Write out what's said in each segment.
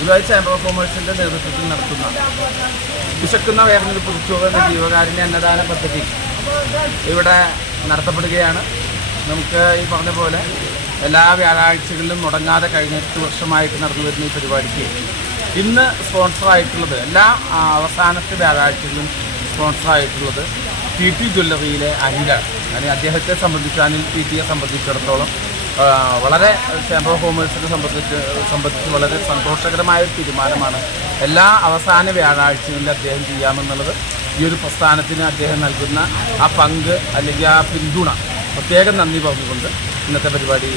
Guruvayur chamber of കൊമേഴ്സിന്റെ നേതൃത്വത്തിൽ നടത്തുന്ന വിശക്കുന്ന പുതുച്ചോറ് എന്ന ജീവകാരുണ്യ അന്നദാന പദ്ധതി ഇവിടെ നടത്തപ്പെടുകയാണ്. നമുക്ക് ഈ പറഞ്ഞ പോലെ എല്ലാ വ്യാഴാഴ്ചകളിലും മുടങ്ങാതെ കഴിഞ്ഞ എട്ട് വർഷമായിട്ട് നടന്നു വരുന്ന ഈ പരിപാടിക്ക് ഇന്ന് സ്പോൺസറായിട്ടുള്ളത് എല്ലാ അവസാനത്തെ വ്യാഴാഴ്ചകളിലും സ്പോൺസറായിട്ടുള്ളത് ടി ടി ജ്വല്ലറിയിലെ അനിലാണ്. ഞാൻ അദ്ദേഹത്തെ സംബന്ധിച്ച് അനിൽ ടി ടിയെ സംബന്ധിച്ചിടത്തോളം വളരെ ചേംബർ ഓഫ് കോമേഴ്സിനെ സംബന്ധിച്ച് സംബന്ധിച്ച് വളരെ സന്തോഷകരമായ ഒരു തീരുമാനമാണ് എല്ലാ അവസാന വ്യാഴാഴ്ചകളിൽ അദ്ദേഹം ചെയ്യാമെന്നുള്ളത്. ഈ ഒരു പ്രസ്ഥാനത്തിന് അദ്ദേഹം നൽകുന്ന ആ പങ്ക് അല്ലെങ്കിൽ ആ പിന്തുണ പ്രത്യേകം നന്ദി പറഞ്ഞുകൊണ്ട് ഇന്നത്തെ പരിപാടി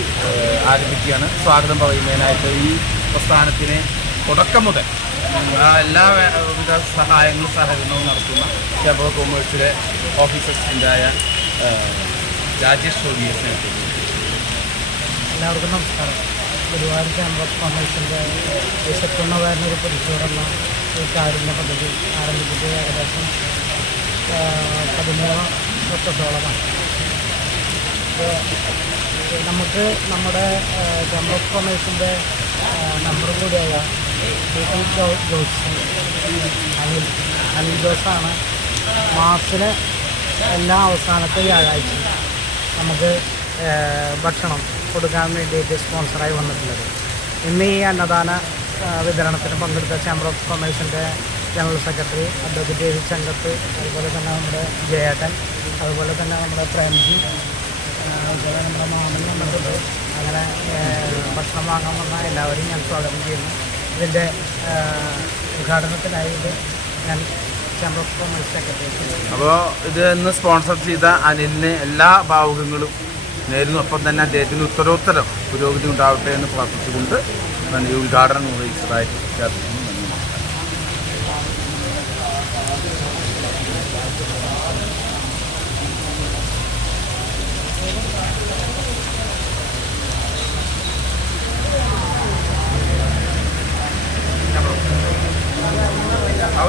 ആരംഭിക്കുകയാണ്. സ്വാഗതം പറയുന്നതിനായിട്ട് ഈ പ്രസ്ഥാനത്തിനെ തുടക്കം മുതൽ എല്ലാ വിധ സഹായങ്ങളും സഹകരണവും നടത്തുന്ന ചേംബർ ഓഫ് കോമേഴ്സിലെ ഓഫീസ് അസിസ്റ്റന്റായ രാജേഷ് ഷോബിയസിനെ എല്ലാവർക്കും നമസ്കാരം. ഗുരുവായൂർ ക്യാമ്പ് ഓഫ് കൊമേഴ്സിന്റെ വിശക്കുന്ന ഒരു പരിശോധന ഈ കാരുണ്യ പദ്ധതി ആരംഭിച്ചിട്ട് ഏകദേശം പതിമൂന്ന് വർഷത്തോളമാണ്. നമുക്ക് നമ്മുടെ ക്യാമ്പ് കൊമേഴ്സിന്റെ നമ്പർ കൂടിയായ ജോസ് അനിൽ അനിൽ ജോസാണ് മാസത്തിലെ എല്ലാ അവസാനത്തെ വ്യാഴാഴ്ച നമുക്ക് ഭക്ഷണം കൊടുക്കാൻ വേണ്ടിയിട്ട് സ്പോൺസറായി വന്നിട്ടുള്ളത്. ഇന്ന് ഈ അന്നദാന വിതരണത്തിന് പങ്കെടുത്ത chamber of കൊമേഴ്സിന്റെ general secretary advocate David Chankath അതുപോലെ തന്നെ നമ്മുടെ ജയേട്ടൻ അതുപോലെ തന്നെ നമ്മുടെ പ്രേംജി അതുപോലെ നമ്മുടെ മാമൻ വന്നിട്ടുണ്ട്. അങ്ങനെ ഭക്ഷണം വാങ്ങാൻ വന്ന എല്ലാവരെയും ഞാൻ സ്വാഗതം ചെയ്യുന്നു. ഇതിന്റെ ഉദ്ഘാടനത്തിനായിട്ട് ഉദ്ഘാടനത്തിനായി ഇത് ഞാൻ അപ്പോൾ ഇത് ഇന്ന് സ്പോൺസർ ചെയ്ത അനിലിന് എല്ലാ ഭാവുകങ്ങളും നേരുന്നു ഒപ്പം തന്നെ അദ്ദേഹത്തിന് ഉത്തരോത്തരം പുരോഗതി ഉണ്ടാവട്ടെ എന്ന് പ്രാർത്ഥിച്ചുകൊണ്ട് ഈ ഉദ്ഘാടനം നിർവഹിച്ചതായിട്ട് പ്രഖ്യാപിക്കുന്നു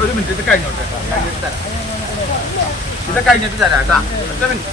ഒരു മിനിറ്റ് ഇത് കഴിഞ്ഞോട്ടെ. ഇത് കഴിഞ്ഞിട്ട് തരാം കേട്ടാ. ഒറ്റ മിനിറ്റ്.